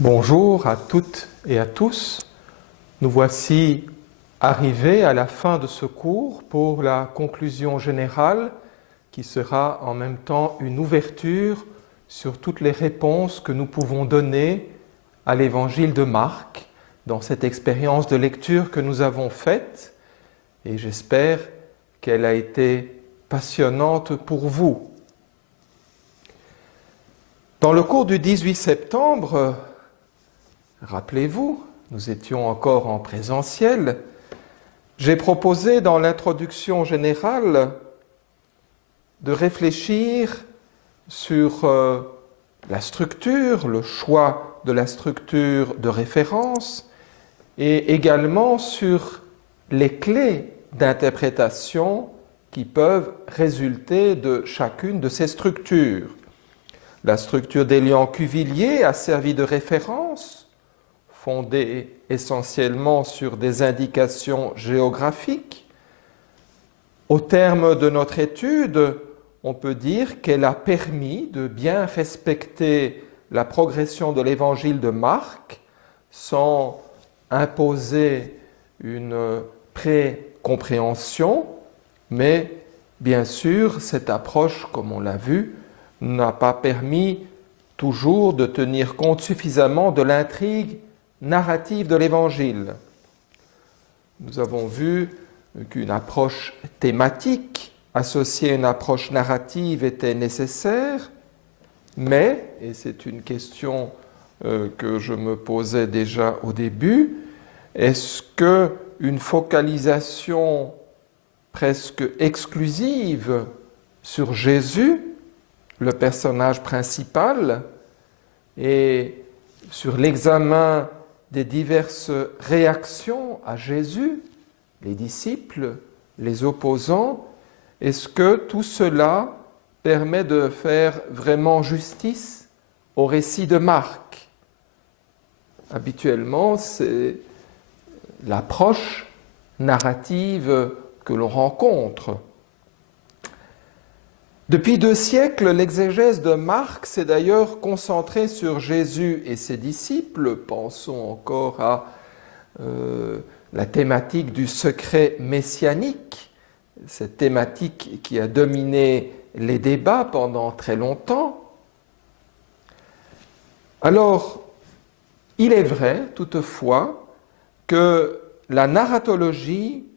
Bonjour à toutes et à tous. Nous voici arrivés à la fin de ce cours pour la conclusion générale qui sera en même temps une ouverture sur toutes les réponses que nous pouvons donner à l'évangile de Marc dans cette expérience de lecture que nous avons faite et j'espère qu'elle a été passionnante pour vous. Dans le cours du 18 septembre, rappelez-vous, nous étions encore en présentiel, j'ai proposé dans l'introduction générale de réfléchir sur la structure, le choix de la structure de référence et également sur les clés d'interprétation qui peuvent résulter de chacune de ces structures. La structure d'Élian Cuvillier a servi de référence, fondée essentiellement sur des indications géographiques. Au terme de notre étude, on peut dire qu'elle a permis de bien respecter la progression de l'évangile de Marc sans imposer une précompréhension, mais bien sûr, cette approche, comme on l'a vu, n'a pas permis toujours de tenir compte suffisamment de l'intrigue narrative de l'Évangile. Nous avons vu qu'une approche thématique associée à une approche narrative était nécessaire, mais, et c'est une question que je me posais déjà au début, est-ce qu'une focalisation presque exclusive sur Jésus, le personnage principal, et sur l'examen des diverses réactions à Jésus, les disciples, les opposants, est-ce que tout cela permet de faire vraiment justice au récit de Marc? Habituellement, c'est l'approche narrative que l'on rencontre. Depuis 2 siècles, l'exégèse de Marc s'est d'ailleurs concentrée sur Jésus et ses disciples. Pensons encore à la thématique du secret messianique, cette thématique qui a dominé les débats pendant très longtemps. Alors, il est vrai, toutefois, que la narratologie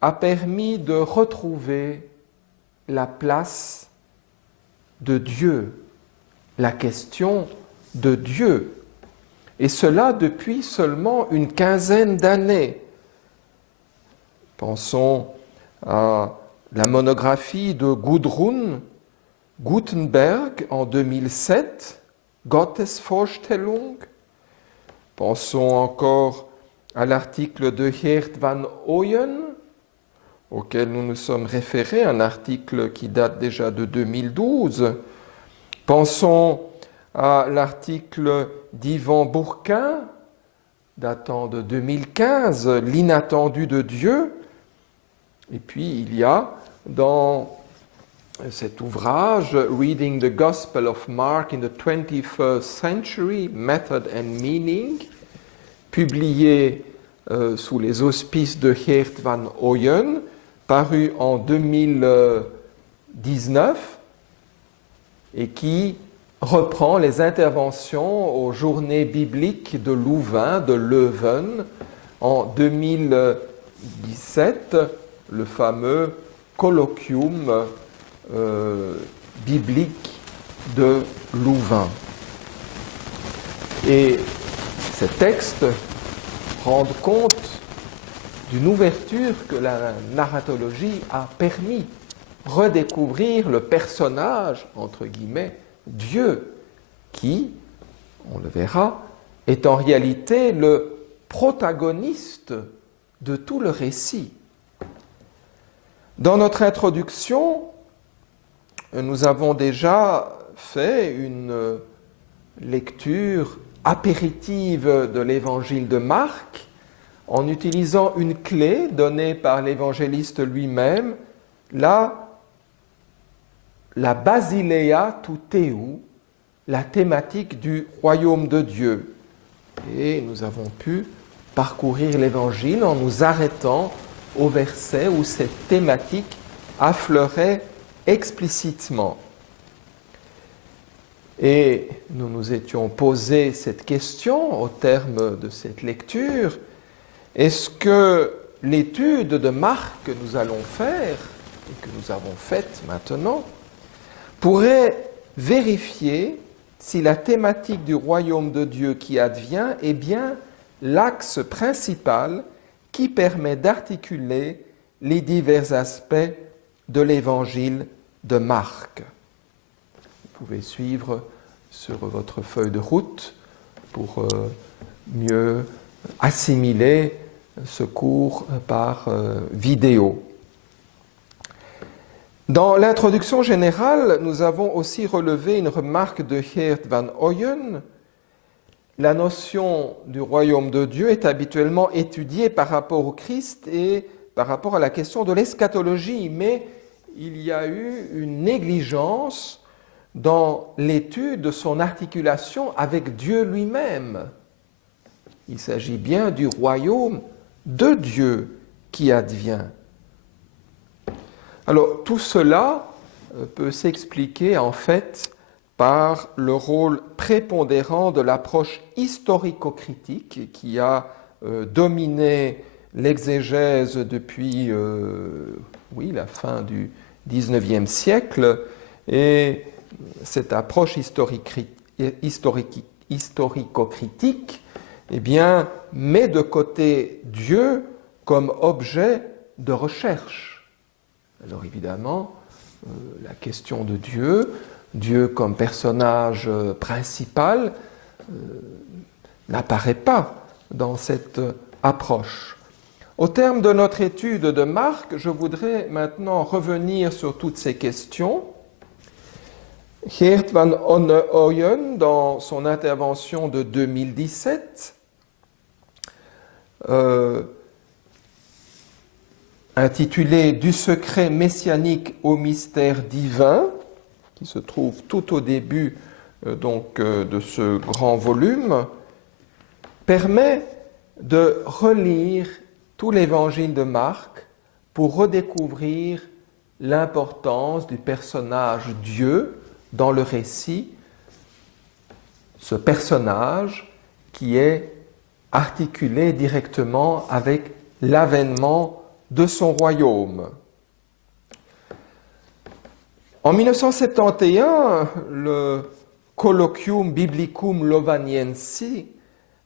a permis de retrouver la place de Dieu, la question de Dieu, et cela depuis seulement une quinzaine d'années. Pensons à la monographie de Gudrun Gutenberg en 2007, Gottesvorstellung. Pensons encore à l'article de Geert van Ooyen, auquel nous nous sommes référés, un article qui date déjà de 2012. Pensons à l'article d'Yvan Bourquin, datant de 2015, L'inattendu de Dieu. Et puis il y a dans cet ouvrage, Reading the Gospel of Mark in the 21st Century, Method and Meaning, publié sous les auspices de Geert van Ooyen, paru en 2019 et qui reprend les interventions aux journées bibliques de Louvain, de Leuven, en 2017, le fameux colloquium biblique de Louvain. Et ces textes rendent compte d'une ouverture que la narratologie a permis, redécouvrir le personnage, entre guillemets, Dieu, qui, on le verra, est en réalité le protagoniste de tout le récit. Dans notre introduction, nous avons déjà fait une lecture apéritive de l'évangile de Marc, en utilisant une clé donnée par l'évangéliste lui-même, la Basileia tou Theou, la thématique du royaume de Dieu. Et nous avons pu parcourir l'Évangile en nous arrêtant au verset où cette thématique affleurait explicitement. Et nous nous étions posé cette question au terme de cette lecture. Est-ce que l'étude de Marc que nous allons faire, et que nous avons faite maintenant, pourrait vérifier si la thématique du royaume de Dieu qui advient est bien l'axe principal qui permet d'articuler les divers aspects de l'évangile de Marc? Vous pouvez suivre sur votre feuille de route pour mieux assimiler ce cours par vidéo. Dans l'introduction générale, nous avons aussi relevé une remarque de Geert van Ooyen. La notion du royaume de Dieu est habituellement étudiée par rapport au Christ et par rapport à la question de l'eschatologie, mais il y a eu une négligence dans l'étude de son articulation avec Dieu lui-même. Il s'agit bien du royaume de Dieu qui advient. Alors, tout cela peut s'expliquer en fait par le rôle prépondérant de l'approche historico-critique qui a dominé l'exégèse depuis la fin du XIXe siècle. Et cette approche historico-critique met de côté Dieu comme objet de recherche. Alors évidemment, la question de Dieu comme personnage principal, n'apparaît pas dans cette approche. Au terme de notre étude de Marc, je voudrais maintenant revenir sur toutes ces questions. Geert van Ooyen, dans son intervention de 2017, intitulée « Du secret messianique au mystère divin », qui se trouve tout au début de ce grand volume, permet de relire tout l'évangile de Marc pour redécouvrir l'importance du personnage Dieu dans le récit, ce personnage qui est articulé directement avec l'avènement de son royaume. En 1971, le Colloquium Biblicum Lovaniensi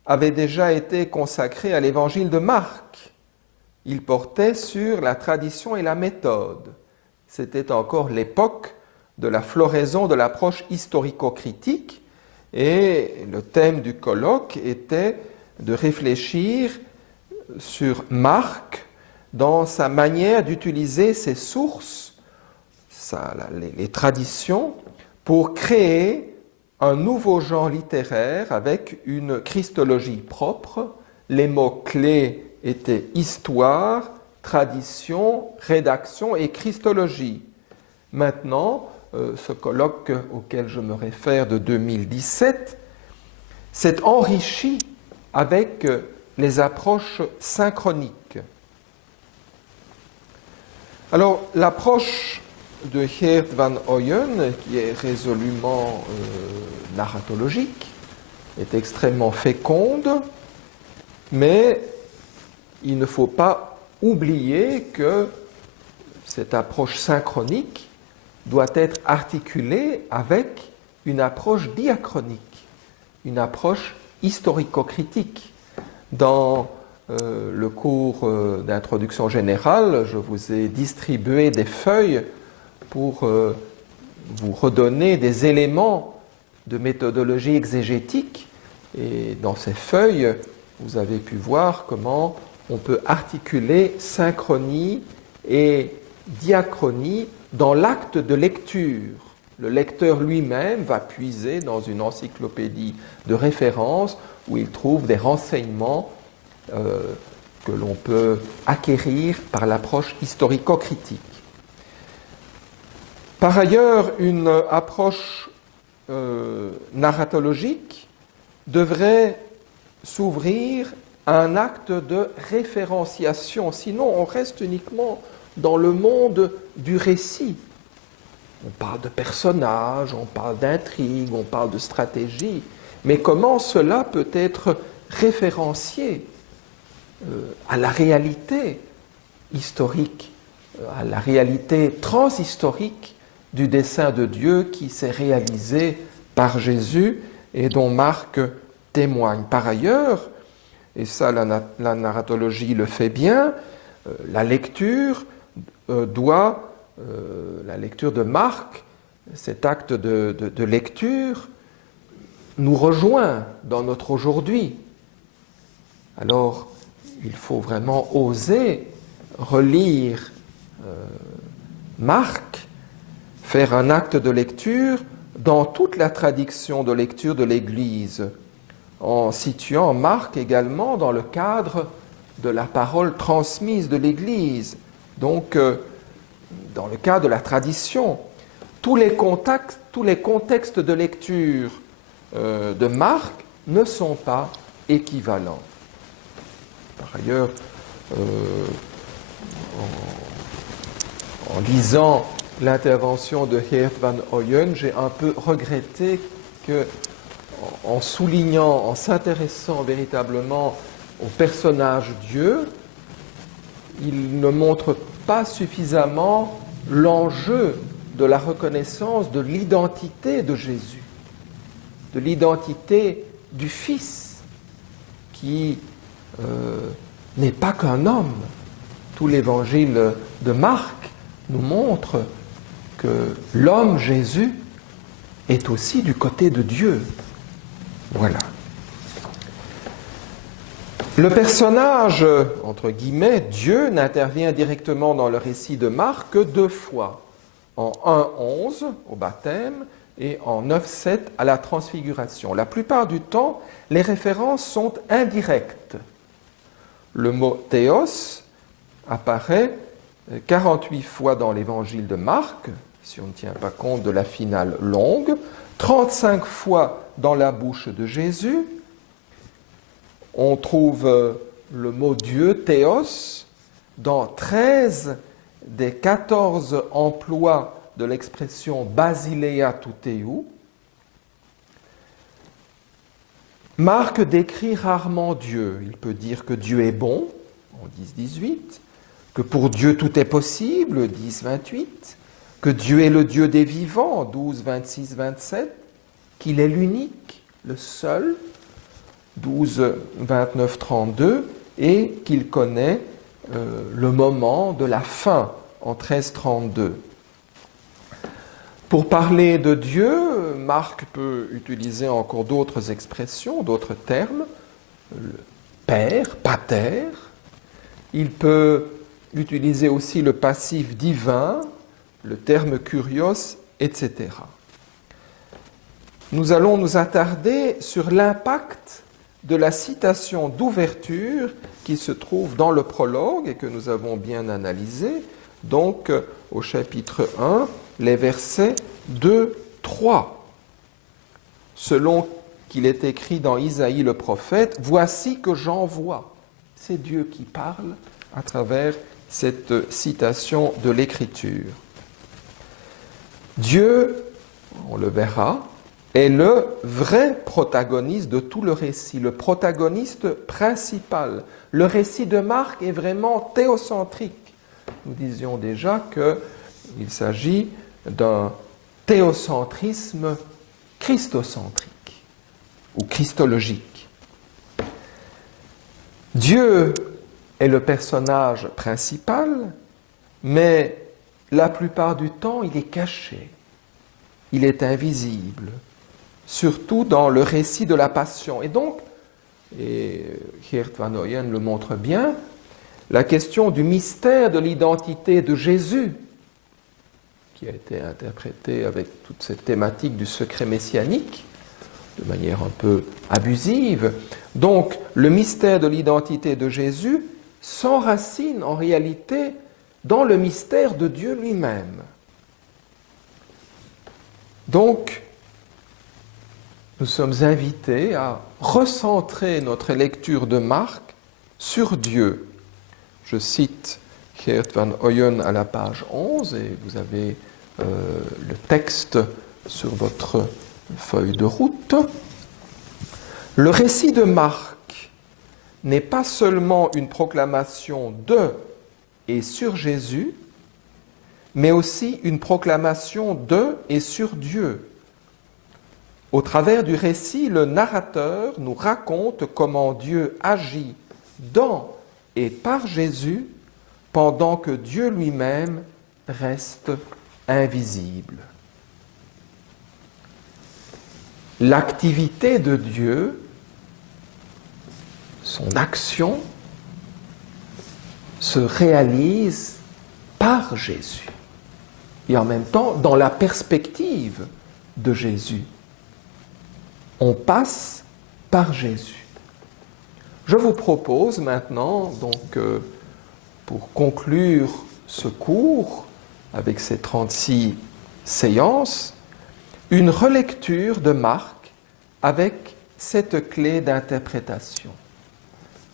avait déjà été consacré à l'évangile de Marc. Il portait sur la tradition et la méthode. C'était encore l'époque de la floraison de l'approche historico-critique et le thème du colloque était de réfléchir sur Marc dans sa manière d'utiliser ses sources, les traditions, pour créer un nouveau genre littéraire avec une christologie propre. Les mots-clés étaient histoire, tradition, rédaction et christologie. Maintenant, ce colloque auquel je me réfère de 2017 s'est enrichi avec les approches synchroniques. Alors, l'approche de Geert van Ooyen, qui est résolument narratologique, est extrêmement féconde, mais il ne faut pas oublier que cette approche synchronique doit être articulée avec une approche diachronique, une approche historico-critique. Dans le cours d'introduction générale, je vous ai distribué des feuilles pour vous redonner des éléments de méthodologie exégétique. Et dans ces feuilles, vous avez pu voir comment on peut articuler synchronie et diachronie dans l'acte de lecture. Le lecteur lui-même va puiser dans une encyclopédie de référence où il trouve des renseignements que l'on peut acquérir par l'approche historico-critique. Par ailleurs, une approche narratologique devrait s'ouvrir à un acte de référenciation. Sinon, on reste uniquement dans le monde du récit. On parle de personnages, on parle d'intrigues, on parle de stratégie, mais comment cela peut être référencié à la réalité historique, à la réalité transhistorique du dessein de Dieu qui s'est réalisé par Jésus et dont Marc témoigne. Par ailleurs, et ça la narratologie le fait bien, la lecture la lecture de Marc, cet acte de lecture, nous rejoint dans notre aujourd'hui. Alors, il faut vraiment oser relire Marc, faire un acte de lecture dans toute la tradition de lecture de l'Église, en situant Marc également dans le cadre de la parole transmise de l'Église, donc dans le cadre de la tradition. Tous les contextes de lecture de Marc ne sont pas équivalents. Par ailleurs, en lisant l'intervention de Geert van Ooyen, j'ai un peu regretté que, en soulignant, en s'intéressant véritablement au personnage Dieu, il ne montre pas suffisamment l'enjeu de la reconnaissance de l'identité de Jésus, de l'identité du Fils, qui n'est pas qu'un homme. Tout l'évangile de Marc nous montre que l'homme Jésus est aussi du côté de Dieu. Voilà. Le personnage, entre guillemets, Dieu, n'intervient directement dans le récit de Marc que 2 fois, en 1,11 au baptême et en 9,7 à la transfiguration. La plupart du temps, les références sont indirectes. Le mot théos apparaît 48 fois dans l'évangile de Marc, si on ne tient pas compte de la finale longue, 35 fois dans la bouche de Jésus. On trouve le mot Dieu, théos, dans 13 des 14 emplois de l'expression basileia toutéou. Marc décrit rarement Dieu. Il peut dire que Dieu est bon, en 10-18, que pour Dieu tout est possible, 10-28, que Dieu est le Dieu des vivants, 12-26-27, qu'il est l'unique, le seul, 12-29-32, et qu'il connaît le moment de la fin, en 13-32. Pour parler de Dieu, Marc peut utiliser encore d'autres expressions, d'autres termes, le Père, pater. Il peut utiliser aussi le passif divin, le terme kurios, etc. Nous allons nous attarder sur l'impact de la citation d'ouverture qui se trouve dans le prologue et que nous avons bien analysé, donc au chapitre 1, les versets 2-3. Selon qu'il est écrit dans Isaïe le prophète, « Voici que j'envoie ». C'est Dieu qui parle à travers cette citation de l'Écriture. Dieu, on le verra, est le vrai protagoniste de tout le récit, le protagoniste principal. Le récit de Marc est vraiment théocentrique. Nous disions déjà qu'il s'agit d'un théocentrisme christocentrique ou christologique. Dieu est le personnage principal, mais la plupart du temps, il est caché, il est invisible, surtout dans le récit de la Passion. Et donc, et Geert van Ooyen le montre bien, la question du mystère de l'identité de Jésus, qui a été interprétée avec toute cette thématique du secret messianique, de manière un peu abusive. Donc, le mystère de l'identité de Jésus s'enracine en réalité dans le mystère de Dieu lui-même. Donc, nous sommes invités à recentrer notre lecture de Marc sur Dieu. Je cite Geert van Oyen à la page 11, et vous avez le texte sur votre feuille de route. Le récit de Marc n'est pas seulement une proclamation de et sur Jésus, mais aussi une proclamation de et sur Dieu. Au travers du récit, le narrateur nous raconte comment Dieu agit dans et par Jésus pendant que Dieu lui-même reste invisible. L'activité de Dieu, son action, se réalise par Jésus et en même temps dans la perspective de Jésus. On passe par Jésus. Je vous propose maintenant, donc, pour conclure ce cours avec ces 36 séances, une relecture de Marc avec cette clé d'interprétation.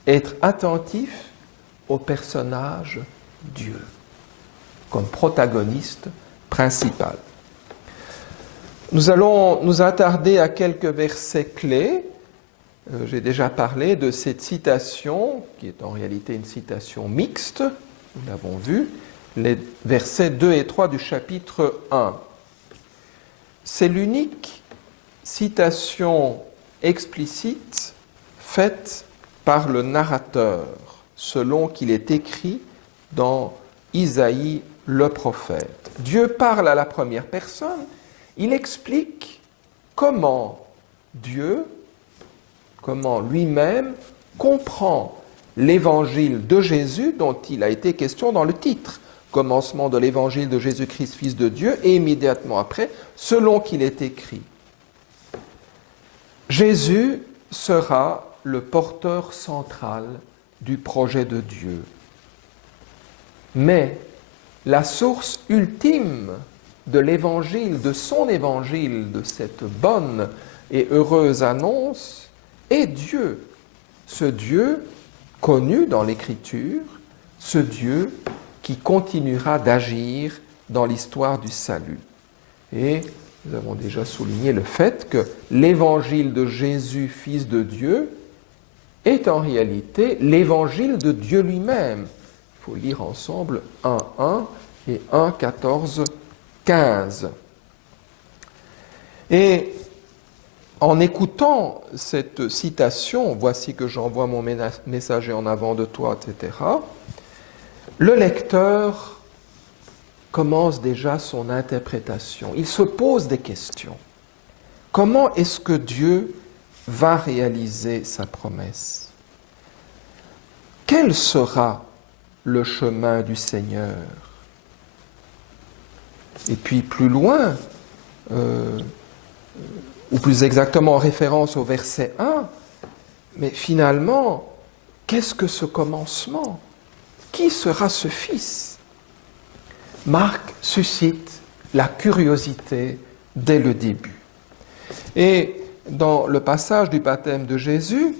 Être attentif au personnage Dieu comme protagoniste principal. Nous allons nous attarder à quelques versets clés. J'ai déjà parlé de cette citation, qui est en réalité une citation mixte, nous l'avons vu, les versets 2 et 3 du chapitre 1. C'est l'unique citation explicite faite par le narrateur, selon qu'il est écrit dans Isaïe le prophète. Dieu parle à la première personne, il explique comment Dieu, comment lui-même comprend l'évangile de Jésus dont il a été question dans le titre. Commencement de l'évangile de Jésus-Christ, Fils de Dieu, et immédiatement après, selon qu'il est écrit. Jésus sera le porteur central du projet de Dieu. Mais la source ultime de l'évangile, de son évangile, de cette bonne et heureuse annonce, est Dieu. Ce Dieu connu dans l'Écriture, ce Dieu qui continuera d'agir dans l'histoire du salut. Et nous avons déjà souligné le fait que l'évangile de Jésus, Fils de Dieu, est en réalité l'évangile de Dieu lui-même. Il faut lire ensemble 1.1 et 1.14.15. Et en écoutant cette citation, voici que j'envoie mon messager en avant de toi, etc., le lecteur commence déjà son interprétation. Il se pose des questions. Comment est-ce que Dieu va réaliser sa promesse? Quel sera le chemin du Seigneur? Et puis plus loin, ou plus exactement en référence au verset 1, mais finalement, qu'est-ce que ce commencement? Qui sera ce Fils? Marc suscite la curiosité dès le début. Et dans le passage du baptême de Jésus,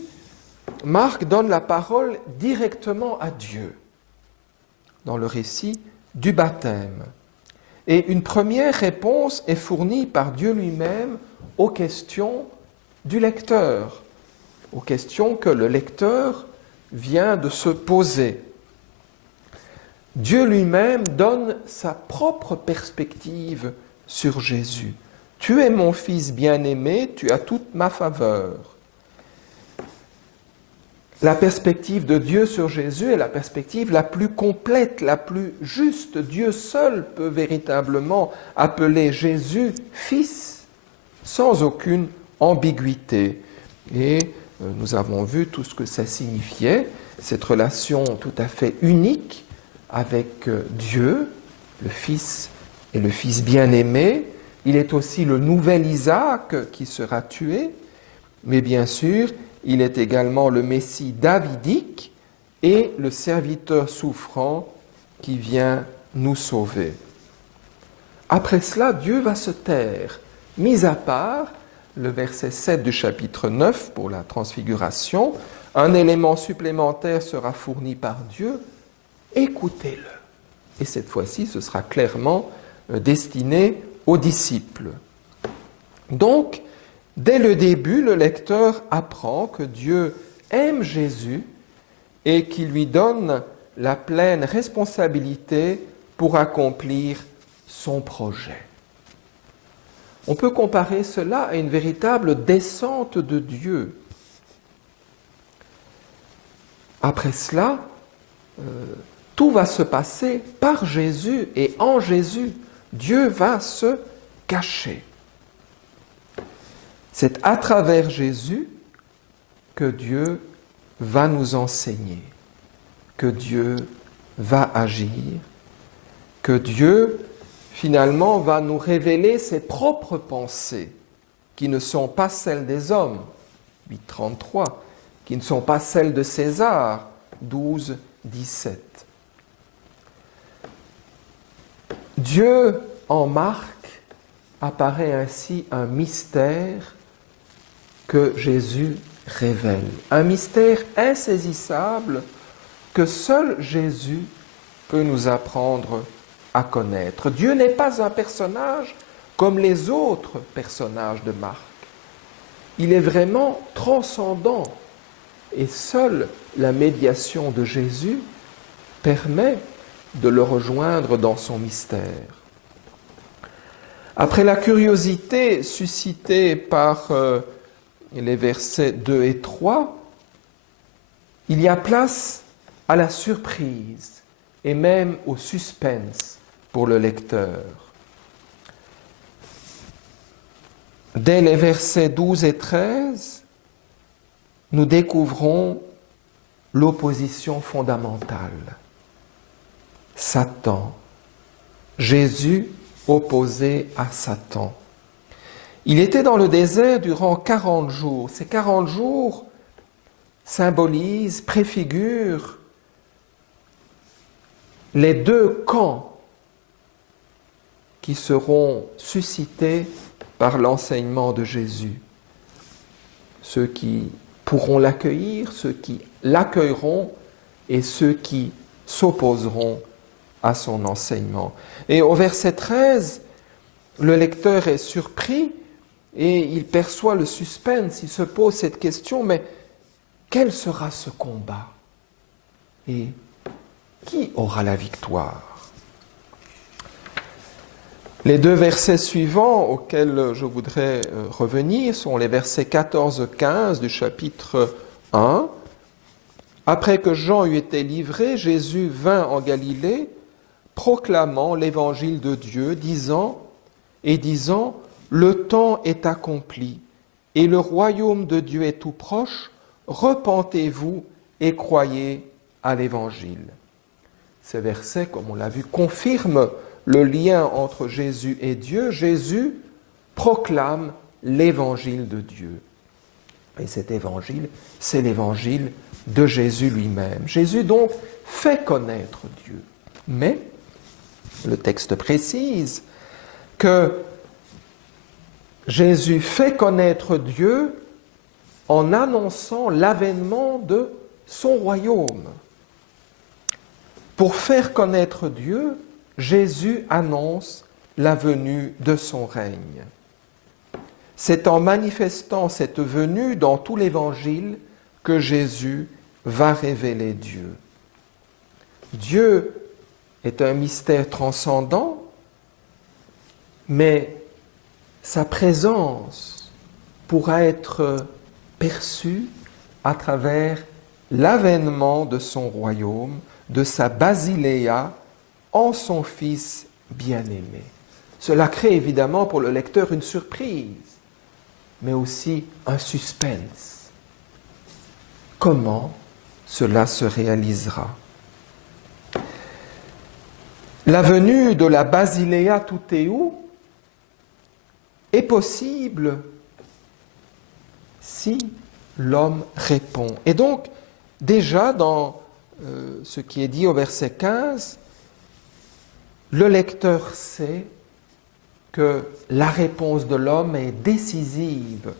Marc donne la parole directement à Dieu, dans le récit du baptême. Et une première réponse est fournie par Dieu lui-même aux questions du lecteur, aux questions que le lecteur vient de se poser. Dieu lui-même donne sa propre perspective sur Jésus. « Tu es mon Fils bien-aimé, tu as toute ma faveur. » La perspective de Dieu sur Jésus est la perspective la plus complète, la plus juste. Dieu seul peut véritablement appeler Jésus Fils, sans aucune ambiguïté. Et nous avons vu tout ce que ça signifiait, cette relation tout à fait unique avec Dieu, le Fils et le Fils bien-aimé. Il est aussi le nouvel Isaac qui sera tué, mais bien sûr, il est également le Messie davidique et le serviteur souffrant qui vient nous sauver. Après cela, Dieu va se taire, mis à part le verset 7 du chapitre 9 pour la transfiguration, un élément supplémentaire sera fourni par Dieu, écoutez-le. Et cette fois-ci, ce sera clairement destiné aux disciples. Donc, dès le début, le lecteur apprend que Dieu aime Jésus et qu'il lui donne la pleine responsabilité pour accomplir son projet. On peut comparer cela à une véritable descente de Dieu. Après cela, tout va se passer par Jésus et en Jésus. Dieu va se cacher. C'est à travers Jésus que Dieu va nous enseigner, que Dieu va agir, que Dieu, finalement, va nous révéler ses propres pensées, qui ne sont pas celles des hommes, 8.33, qui ne sont pas celles de César, 12.17. Dieu, en Marc, apparaît ainsi un mystère que Jésus révèle. Un mystère insaisissable que seul Jésus peut nous apprendre à connaître. Dieu n'est pas un personnage comme les autres personnages de Marc. Il est vraiment transcendant et seule la médiation de Jésus permet de le rejoindre dans son mystère. Après la curiosité suscitée par les versets 2 et 3, il y a place à la surprise et même au suspense pour le lecteur. Dès les versets 12 et 13, nous découvrons l'opposition fondamentale. Satan, Jésus opposé à Satan. Il était dans le désert durant 40 jours. Ces 40 jours symbolisent, préfigurent les deux camps qui seront suscités par l'enseignement de Jésus. Ceux qui pourront l'accueillir, ceux qui l'accueilleront et ceux qui s'opposeront à son enseignement. Et au verset 13, le lecteur est surpris et il perçoit le suspense, il se pose cette question, mais quel sera ce combat? Et qui aura la victoire? Les deux versets suivants auxquels je voudrais revenir sont les versets 14-15 du chapitre 1. Après que Jean eut été livré, Jésus vint en Galilée, proclamant l'évangile de Dieu, disant, le temps est accompli et le royaume de Dieu est tout proche, repentez-vous et croyez à l'évangile. Ces versets, comme on l'a vu, confirment le lien entre Jésus et Dieu. Jésus proclame l'évangile de Dieu. Et cet évangile, c'est l'évangile de Jésus lui-même. Jésus donc fait connaître Dieu. Mais le texte précise que Jésus fait connaître Dieu en annonçant l'avènement de son royaume. Pour faire connaître Dieu, Jésus annonce la venue de son règne. C'est en manifestant cette venue dans tout l'Évangile que Jésus va révéler Dieu. Dieu est un mystère transcendant, mais sa présence pourra être perçue à travers l'avènement de son royaume, de sa basileia en son Fils bien-aimé. Cela crée évidemment pour le lecteur une surprise, mais aussi un suspense. Comment cela se réalisera? La venue de la basileia toutéou est possible si l'homme répond. Et donc, déjà dans ce qui est dit au verset 15, le lecteur sait que la réponse de l'homme est décisive.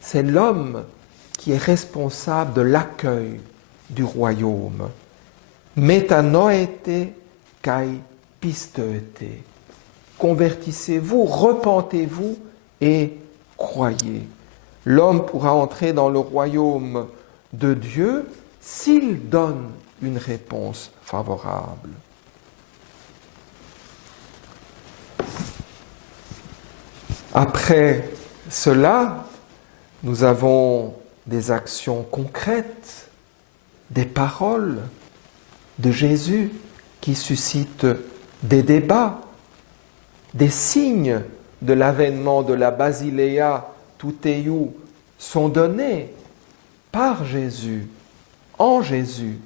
C'est l'homme qui est responsable de l'accueil du royaume. Metanoete kai pisteete. Convertissez-vous, repentez-vous et croyez. L'homme pourra entrer dans le royaume de Dieu s'il donne une réponse favorable. Après cela, nous avons des actions concrètes, des paroles de Jésus qui suscitent des débats, des signes de l'avènement de la Basileia Tuteiou sont donnés par Jésus, en Jésus.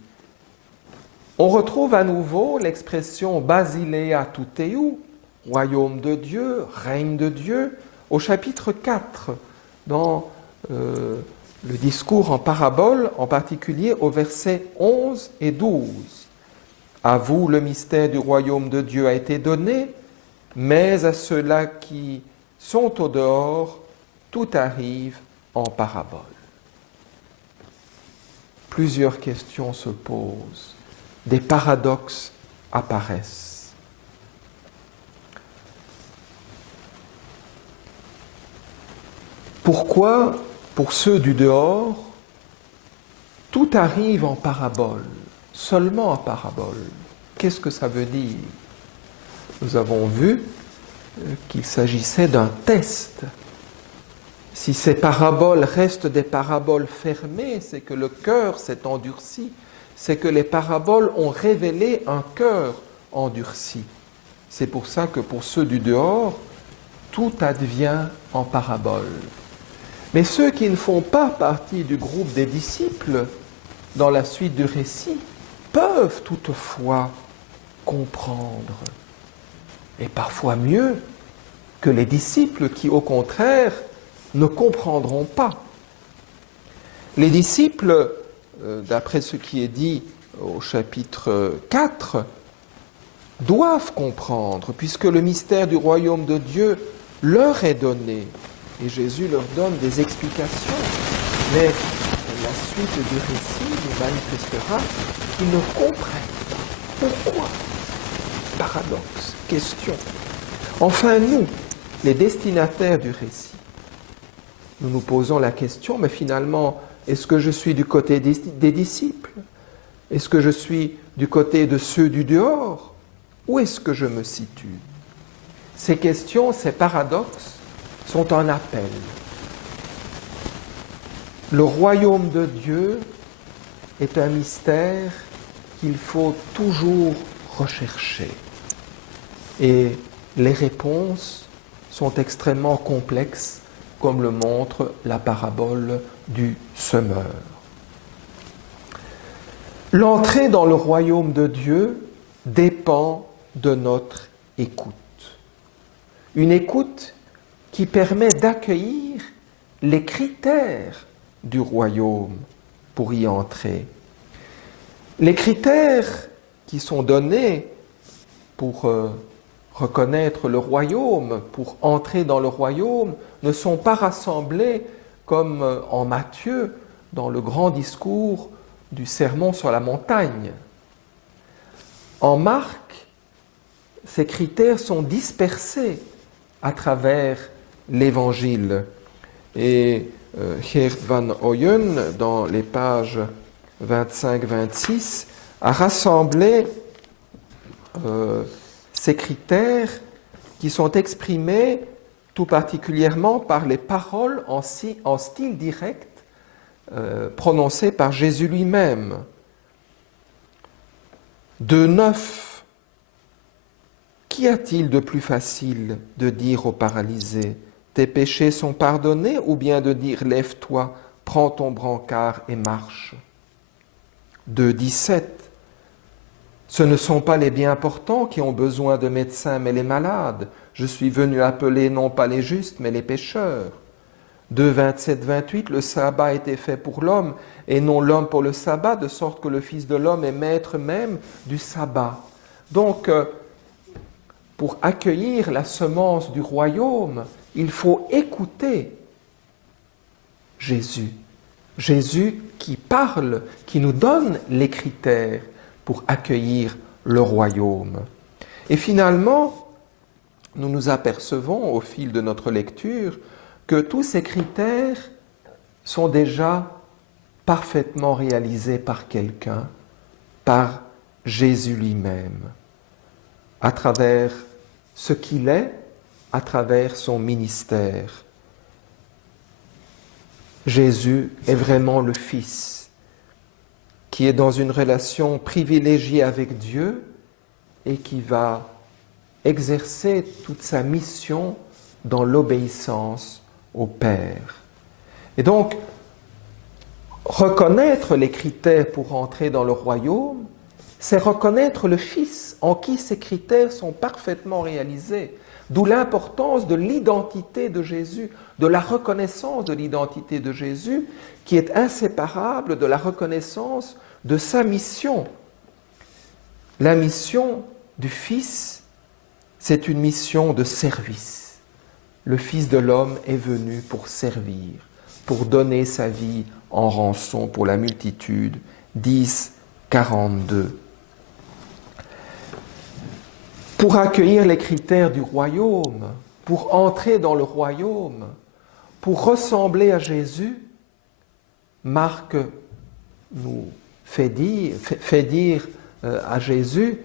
On retrouve à nouveau l'expression Basileia Tuteiou, royaume de Dieu, règne de Dieu, au chapitre 4, dans le discours en parabole, en particulier au verset 11 et 12. À vous, le mystère du royaume de Dieu a été donné, mais à ceux-là qui sont au dehors, tout arrive en parabole. Plusieurs questions se posent, des paradoxes apparaissent. Pourquoi, pour ceux du dehors, tout arrive en parabole, seulement en parabole? Qu'est-ce que ça veut dire? Nous avons vu qu'il s'agissait d'un test. Si ces paraboles restent des paraboles fermées, c'est que le cœur s'est endurci, c'est que les paraboles ont révélé un cœur endurci. C'est pour ça que pour ceux du dehors, tout advient en parabole. Mais ceux qui ne font pas partie du groupe des disciples, dans la suite du récit, peuvent toutefois comprendre. Et parfois mieux que les disciples qui, au contraire, ne comprendront pas. Les disciples, d'après ce qui est dit au chapitre 4, doivent comprendre, puisque le mystère du royaume de Dieu leur est donné. Et Jésus leur donne des explications. Mais la suite du récit nous manifestera qu'ils ne comprennent pas. Pourquoi? Paradoxe, question. Enfin, nous, les destinataires du récit, nous nous posons la question, mais finalement, est-ce que je suis du côté des disciples? Est-ce que je suis du côté de ceux du dehors? Où est-ce que je me situe? Ces questions, ces paradoxes, sont un appel. Le royaume de Dieu est un mystère qu'il faut toujours rechercher. Et les réponses sont extrêmement complexes, comme le montre la parabole du semeur. L'entrée dans le royaume de Dieu dépend de notre écoute. Une écoute qui permet d'accueillir les critères du royaume pour y entrer. Les critères qui sont donnés pour reconnaître le royaume, pour entrer dans le royaume, ne sont pas rassemblés comme en Matthieu, dans le grand discours du sermon sur la montagne. En Marc, ces critères sont dispersés à travers l'Évangile. Et Geert van Ooyen, dans les pages 25-26, a rassemblé ces critères qui sont exprimés tout particulièrement par les paroles en style direct prononcées par Jésus lui-même. De 9, qu'y a-t-il de plus facile de dire au paralysé « Tes péchés sont pardonnés » ou bien de dire « Lève-toi, prends ton brancard et marche » De 17, ce ne sont pas les bien portants qui ont besoin de médecins, mais les malades. Je suis venu appeler non pas les justes, mais les pécheurs. De 27-28, le sabbat a été fait pour l'homme, et non l'homme pour le sabbat, de sorte que le Fils de l'homme est maître même du sabbat. Donc, pour accueillir la semence du royaume, il faut écouter Jésus. Jésus qui parle, qui nous donne les critères pour accueillir le royaume. Et finalement, nous nous apercevons au fil de notre lecture que tous ces critères sont déjà parfaitement réalisés par quelqu'un, par Jésus lui-même, à travers ce qu'il est, à travers son ministère. Jésus est vraiment le Fils, qui est dans une relation privilégiée avec Dieu et qui va exercer toute sa mission dans l'obéissance au Père. Et donc, reconnaître les critères pour entrer dans le royaume, c'est reconnaître le Fils en qui ces critères sont parfaitement réalisés. D'où l'importance de l'identité de Jésus, de la reconnaissance de l'identité de Jésus, qui est inséparable de la reconnaissance de sa mission. La mission du Fils, c'est une mission de service. Le Fils de l'homme est venu pour servir, pour donner sa vie en rançon pour la multitude. 10, 42. Pour accueillir les critères du royaume, pour entrer dans le royaume, pour ressembler à Jésus, Marc nous fait dire à Jésus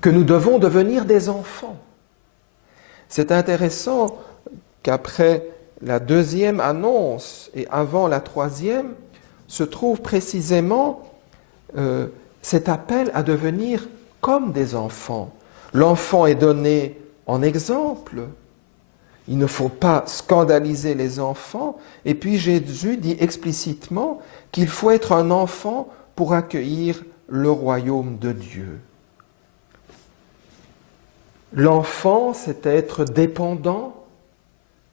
que nous devons devenir des enfants. C'est intéressant qu'après la deuxième annonce et avant la troisième, se trouve précisément cet appel à devenir comme des enfants. L'enfant est donné en exemple. Il ne faut pas scandaliser les enfants. Et puis Jésus dit explicitement qu'il faut être un enfant pour accueillir le royaume de Dieu. L'enfant, c'est être dépendant,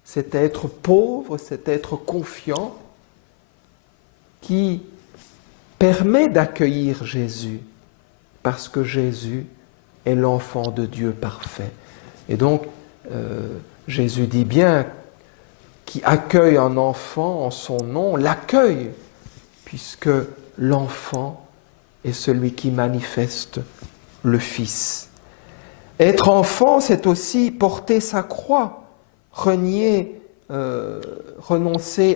c'est être pauvre, c'est être confiant, qui permet d'accueillir Jésus, parce que Jésus est l'enfant de Dieu parfait. Et donc, Jésus dit bien, qui accueille un enfant en son nom, l'accueille, puisque l'enfant est celui qui manifeste le Fils. Être enfant, c'est aussi porter sa croix, renoncer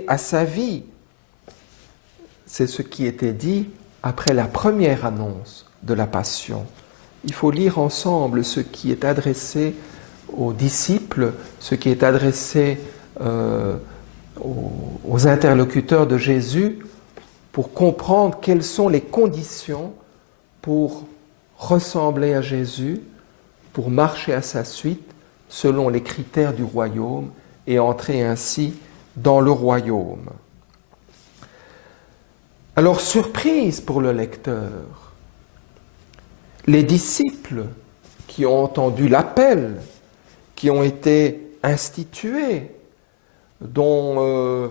à sa vie. C'est ce qui était dit après la première annonce de la Passion. Il faut lire ensemble ce qui est adressé aux disciples, ce qui est adressé aux interlocuteurs de Jésus, pour comprendre quelles sont les conditions pour ressembler à Jésus, pour marcher à sa suite selon les critères du royaume et entrer ainsi dans le royaume. Alors, surprise pour le lecteur, les disciples qui ont entendu l'appel, qui ont été institués, dont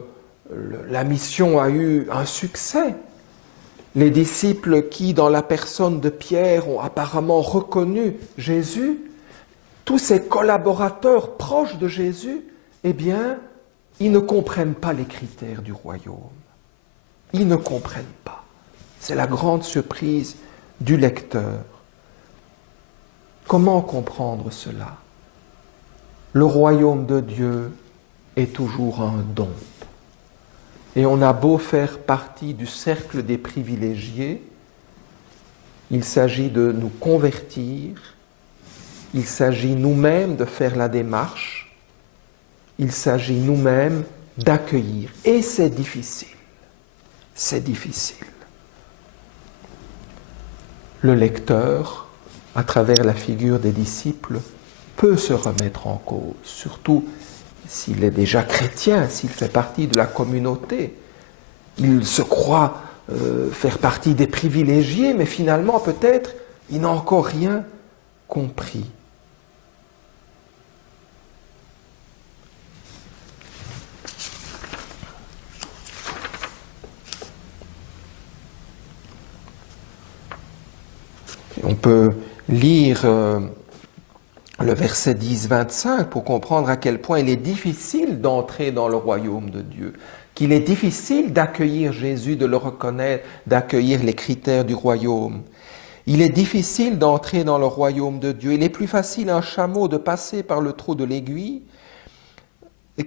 la mission a eu un succès, les disciples qui, dans la personne de Pierre, ont apparemment reconnu Jésus, tous ces collaborateurs proches de Jésus, eh bien, ils ne comprennent pas les critères du royaume. Ils ne comprennent pas. C'est la grande surprise du lecteur. Comment comprendre cela? Le royaume de Dieu est toujours un don. Et on a beau faire partie du cercle des privilégiés, il s'agit de nous convertir, il s'agit nous-mêmes de faire la démarche, il s'agit nous-mêmes d'accueillir. Et c'est difficile. C'est difficile. Le lecteur, à travers la figure des disciples, peut se remettre en cause, surtout s'il est déjà chrétien, s'il fait partie de la communauté. Il se croit faire partie des privilégiés, mais finalement, peut-être, il n'a encore rien compris. On peut lire le verset 10-25 pour comprendre à quel point il est difficile d'entrer dans le royaume de Dieu, qu'il est difficile d'accueillir Jésus, de le reconnaître, d'accueillir les critères du royaume. Il est difficile d'entrer dans le royaume de Dieu. Il est plus facile à un chameau de passer par le trou de l'aiguille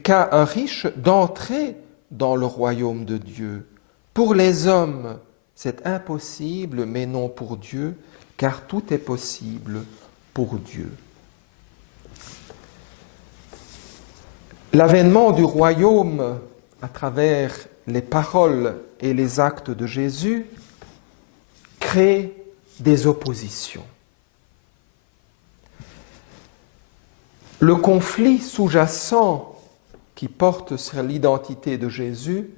qu'à un riche d'entrer dans le royaume de Dieu. Pour les hommes, c'est impossible, mais non pour Dieu, car tout est possible pour Dieu. L'avènement du royaume à travers les paroles et les actes de Jésus crée des oppositions. Le conflit sous-jacent qui porte sur l'identité de Jésus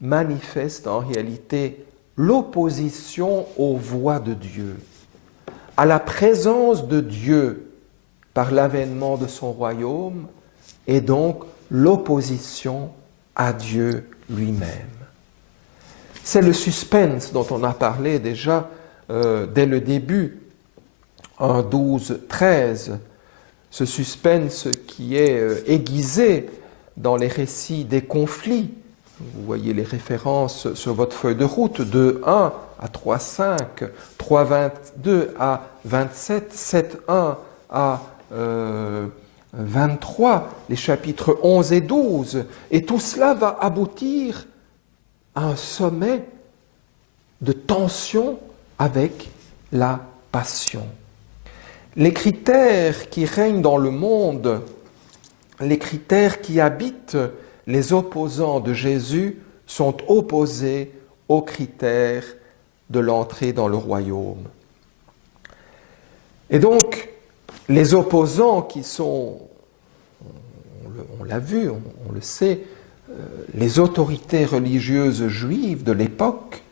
manifeste en réalité l'opposition aux voies de Dieu, à la présence de Dieu par l'avènement de son royaume, et donc l'opposition à Dieu lui-même. C'est le suspense dont on a parlé déjà dès le début, en 12-13, ce suspense qui est aiguisé dans les récits des conflits. Vous voyez les références sur votre feuille de route, 2.1 à 3.5, 3.22 à 27, 7.1 à 23, les chapitres 11 et 12. Et tout cela va aboutir à un sommet de tension avec la passion. Les critères qui règnent dans le monde, les critères qui habitent les opposants de Jésus sont opposés aux critères de l'entrée dans le royaume. Et donc, les opposants qui sont, on l'a vu, on le sait, les autorités religieuses juives de l'époque,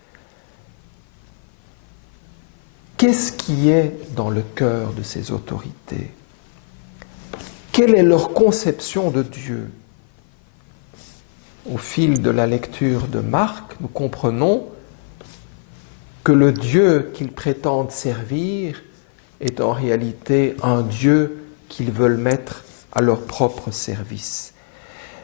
qu'est-ce qui est dans le cœur de ces autorités? Quelle est leur conception de Dieu? Au fil de la lecture de Marc, nous comprenons que le Dieu qu'ils prétendent servir est en réalité un Dieu qu'ils veulent mettre à leur propre service.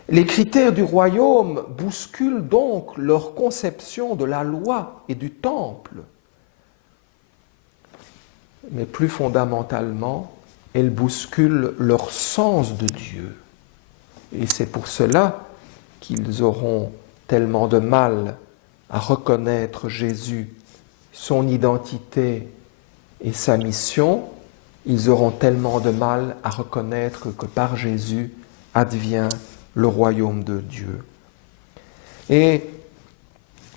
Les critères du royaume bousculent donc leur conception de la loi et du temple. Mais plus fondamentalement, elles bousculent leur sens de Dieu. Et c'est pour cela qu'ils auront tellement de mal à reconnaître Jésus, son identité et sa mission. Ils auront tellement de mal à reconnaître que par Jésus advient le royaume de Dieu. Et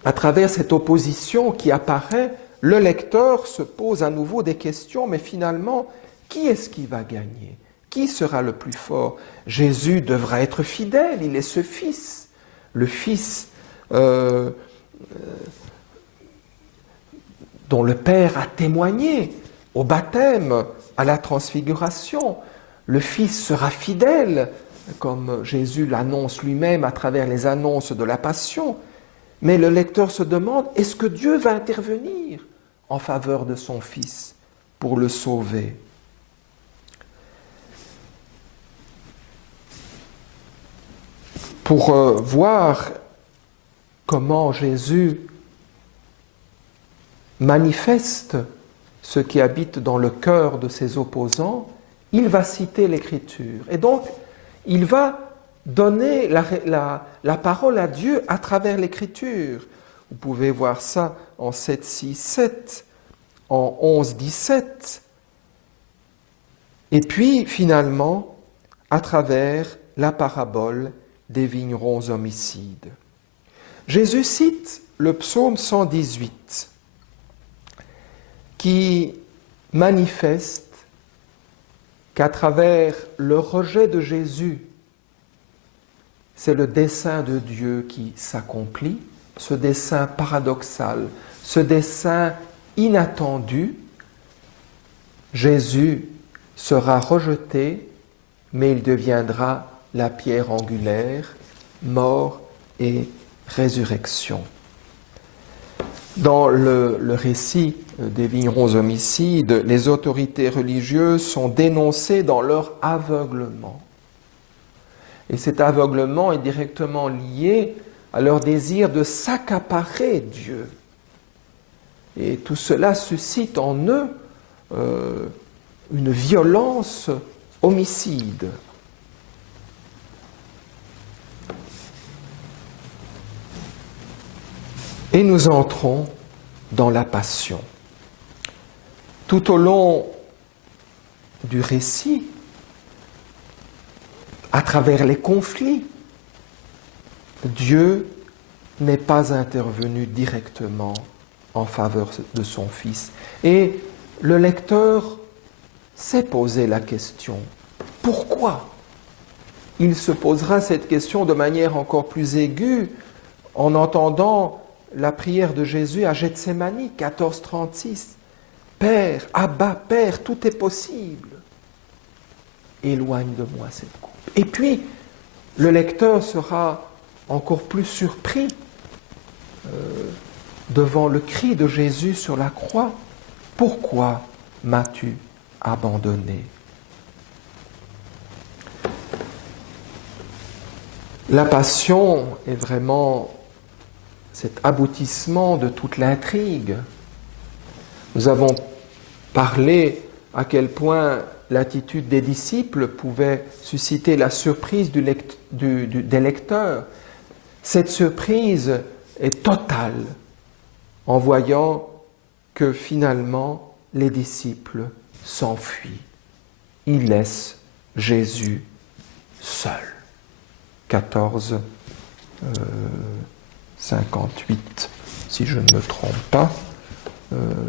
à travers cette opposition qui apparaît, le lecteur se pose à nouveau des questions, mais finalement, qui est-ce qui va gagner? Qui sera le plus fort? Jésus devra être fidèle, il est ce Fils, le Fils dont le Père a témoigné au baptême, à la transfiguration. Le Fils sera fidèle, comme Jésus l'annonce lui-même à travers les annonces de la Passion. Mais le lecteur se demande, est-ce que Dieu va intervenir en faveur de son Fils pour le sauver? Pour voir comment Jésus manifeste ce qui habite dans le cœur de ses opposants, il va citer l'Écriture. Et donc, il va donner la parole à Dieu à travers l'Écriture. Vous pouvez voir ça en 7.6.7, en 11.17, et puis finalement à travers la parabole des vignerons homicides. Jésus cite le psaume 118 qui manifeste qu'à travers le rejet de Jésus, c'est le dessein de Dieu qui s'accomplit, ce dessein paradoxal, ce dessein inattendu. Jésus sera rejeté, mais il deviendra la pierre angulaire, mort et résurrection. Dans le récit des vignerons homicides, les autorités religieuses sont dénoncées dans leur aveuglement. Et cet aveuglement est directement lié à leur désir de s'accaparer Dieu. Et tout cela suscite en eux une violence homicide. Et nous entrons dans la passion. Tout au long du récit, à travers les conflits, Dieu n'est pas intervenu directement en faveur de son Fils. Et le lecteur s'est posé la question, pourquoi? Il se posera cette question de manière encore plus aiguë en entendant la prière de Jésus à Gethsémani, 14,36. Père, Abba, Père, tout est possible. Éloigne de moi cette coupe. Et puis, le lecteur sera encore plus surpris devant le cri de Jésus sur la croix. Pourquoi m'as-tu abandonné? La passion est vraiment cet aboutissement de toute l'intrigue. Nous avons parlé à quel point l'attitude des disciples pouvait susciter la surprise des lecteurs. Cette surprise est totale en voyant que finalement les disciples s'enfuient. Ils laissent Jésus seul. 14, 58, si je ne me trompe pas.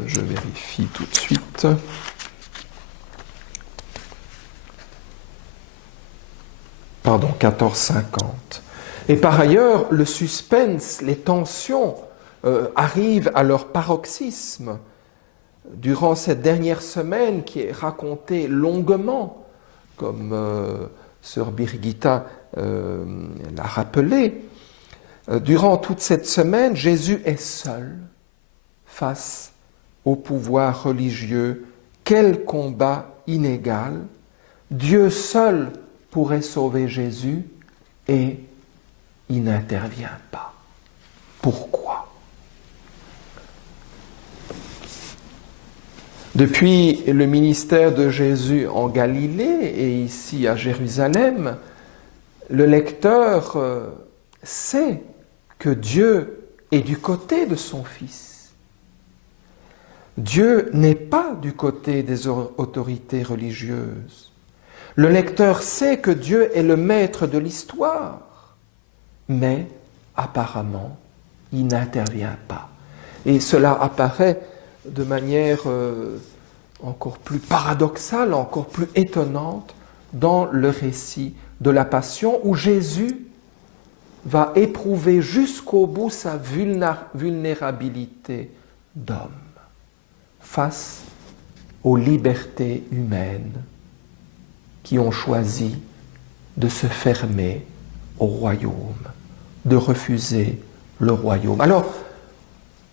Je vérifie tout de suite. Pardon, 14,50. Et par ailleurs, le suspense, les tensions arrivent à leur paroxysme. Durant cette dernière semaine qui est racontée longuement, comme sœur Birgitta l'a rappelé, durant toute cette semaine, Jésus est seul face au pouvoir religieux. Quel combat inégal! Dieu seul pourrait sauver Jésus et il n'intervient pas. Pourquoi? Depuis le ministère de Jésus en Galilée et ici à Jérusalem, le lecteur sait que Dieu est du côté de son Fils. Dieu n'est pas du côté des autorités religieuses. Le lecteur sait que Dieu est le maître de l'histoire, mais apparemment, il n'intervient pas. Et cela apparaît de manière encore plus paradoxale, encore plus étonnante dans le récit de la Passion où Jésus va éprouver jusqu'au bout sa vulnérabilité d'homme face aux libertés humaines qui ont choisi de se fermer au royaume, de refuser le royaume. Alors,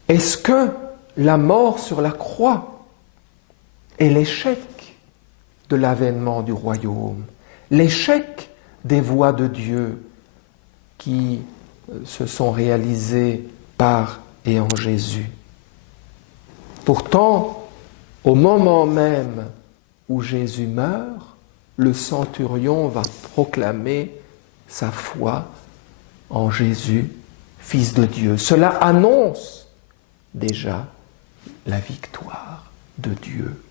est-ce que la mort sur la croix est l'échec de l'avènement du royaume, l'échec des voies de Dieu qui se sont réalisées par et en Jésus? Pourtant, au moment même où Jésus meurt, le centurion va proclamer sa foi en Jésus, Fils de Dieu. Cela annonce déjà la victoire de Dieu.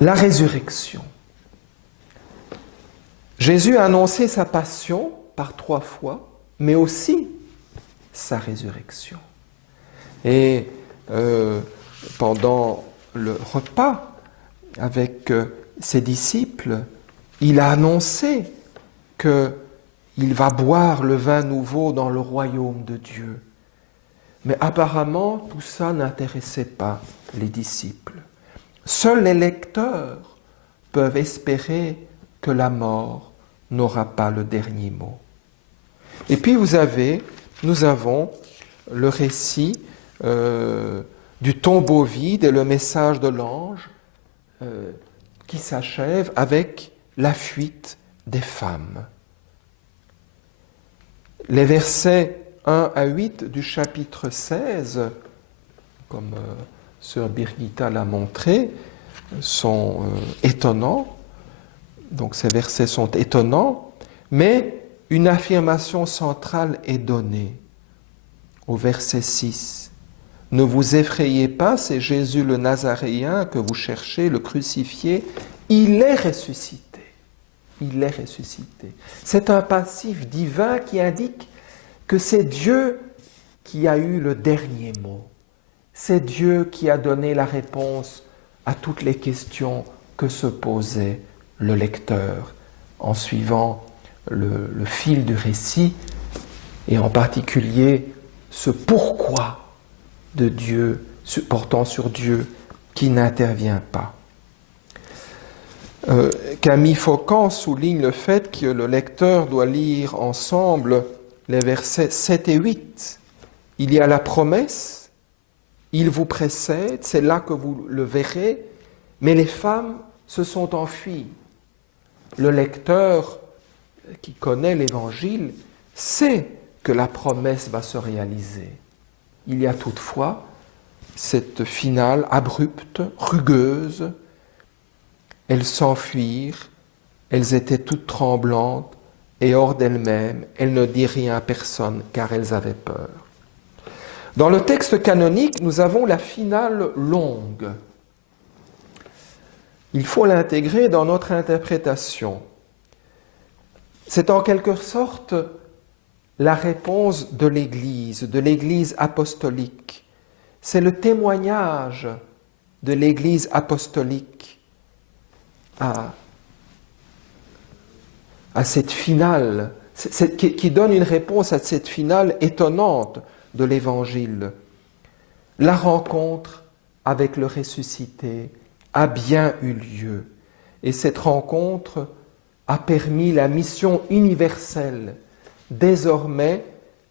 La résurrection. Jésus a annoncé sa passion par 3 fois, mais aussi sa résurrection. Et pendant le repas avec ses disciples, il a annoncé qu'il va boire le vin nouveau dans le royaume de Dieu. Mais apparemment, tout ça n'intéressait pas les disciples. Seuls les lecteurs peuvent espérer que la mort n'aura pas le dernier mot. Et puis nous avons le récit du tombeau vide et le message de l'ange qui s'achève avec la fuite des femmes. Les versets 1 à 8 du chapitre 16, comme sœur Birgitta l'a montré, sont étonnants. Donc ces versets sont étonnants, mais une affirmation centrale est donnée au verset 6. Ne vous effrayez pas, c'est Jésus le Nazaréen que vous cherchez, le crucifié. Il est ressuscité. Il est ressuscité. C'est un passif divin qui indique que c'est Dieu qui a eu le dernier mot. C'est Dieu qui a donné la réponse à toutes les questions que se posait le lecteur en suivant le fil du récit et en particulier ce pourquoi de Dieu, portant sur Dieu qui n'intervient pas. Camille Faucon souligne le fait que le lecteur doit lire ensemble les versets 7 et 8. Il y a la promesse, il vous précède, c'est là que vous le verrez, mais les femmes se sont enfuies. Le lecteur qui connaît l'Évangile sait que la promesse va se réaliser. Il y a toutefois cette finale abrupte, rugueuse. Elles s'enfuirent, elles étaient toutes tremblantes et hors d'elles-mêmes. Elles ne dirent rien à personne car elles avaient peur. Dans le texte canonique, nous avons la finale longue. Il faut l'intégrer dans notre interprétation. C'est en quelque sorte la réponse de l'Église apostolique. C'est le témoignage de l'Église apostolique à cette finale, qui donne une réponse à cette finale étonnante de l'Évangile. La rencontre avec le ressuscité a bien eu lieu, et cette rencontre a permis la mission universelle. Désormais,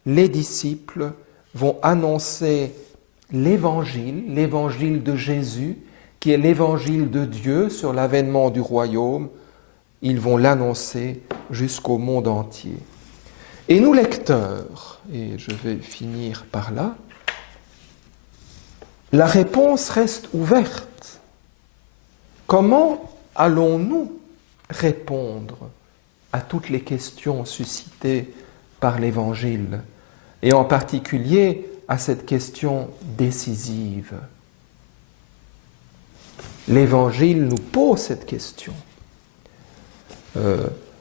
les disciples vont annoncer l'évangile de Jésus, qui est l'évangile de Dieu sur l'avènement du royaume. Ils vont l'annoncer jusqu'au monde entier. Et nous, lecteurs, et je vais finir par là, la réponse reste ouverte. Comment allons-nous répondre à toutes les questions suscitées par l'Évangile, et en particulier à cette question décisive? L'Évangile nous pose cette question.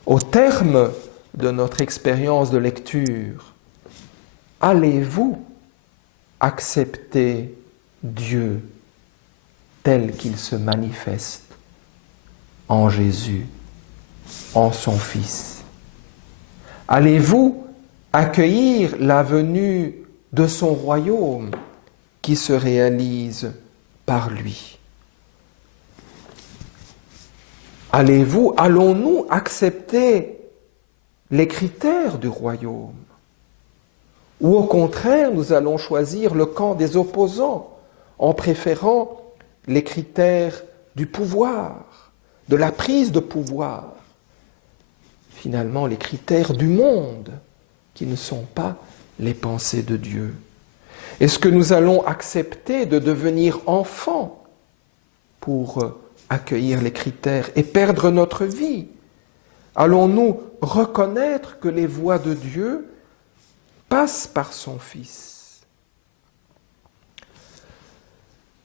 Au terme de notre expérience de lecture, allez-vous accepter Dieu tel qu'il se manifeste en Jésus, en son Fils? Allez-vous accueillir la venue de son royaume qui se réalise par lui? Allons-nous accepter les critères du royaume? Ou au contraire, nous allons choisir le camp des opposants en préférant les critères du pouvoir, de la prise de pouvoir, finalement les critères du monde qui ne sont pas les pensées de Dieu? Est-ce que nous allons accepter de devenir enfants pour accueillir les critères et perdre notre vie? Allons-nous reconnaître que les voies de Dieu passent par son Fils?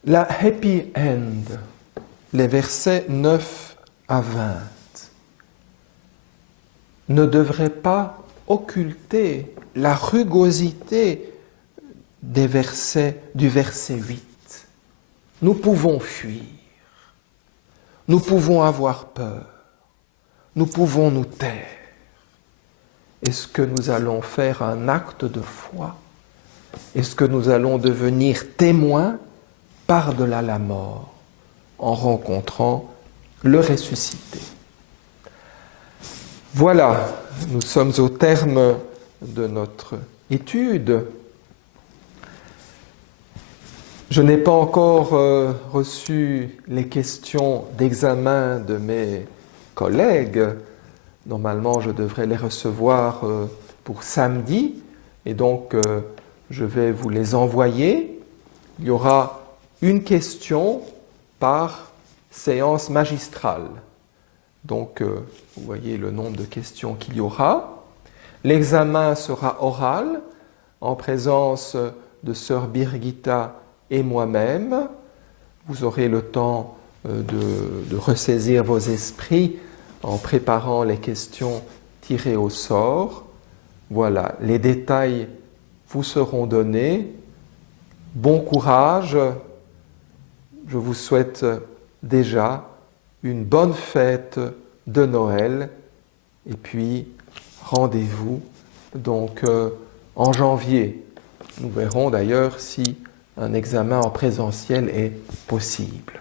La happy end, les versets 9 à 20, ne devrait pas occulter la rugosité du verset 8. Nous pouvons fuir. Nous pouvons avoir peur, nous pouvons nous taire. Est-ce que nous allons faire un acte de foi? Est-ce que nous allons devenir témoins par-delà la mort en rencontrant le ressuscité? Voilà, nous sommes au terme de notre étude Je n'ai pas encore reçu les questions d'examen de mes collègues. Normalement, je devrais les recevoir pour samedi et donc je vais vous les envoyer. Il y aura une question par séance magistrale. Donc, vous voyez le nombre de questions qu'il y aura. L'examen sera oral en présence de sœur Birgitta et moi-même. Vous aurez le temps de ressaisir vos esprits en préparant les questions tirées au sort. Voilà, les détails vous seront donnés. Bon courage. Je vous souhaite déjà une bonne fête de Noël et puis rendez-vous donc en janvier. Nous verrons d'ailleurs si un examen en présentiel est possible.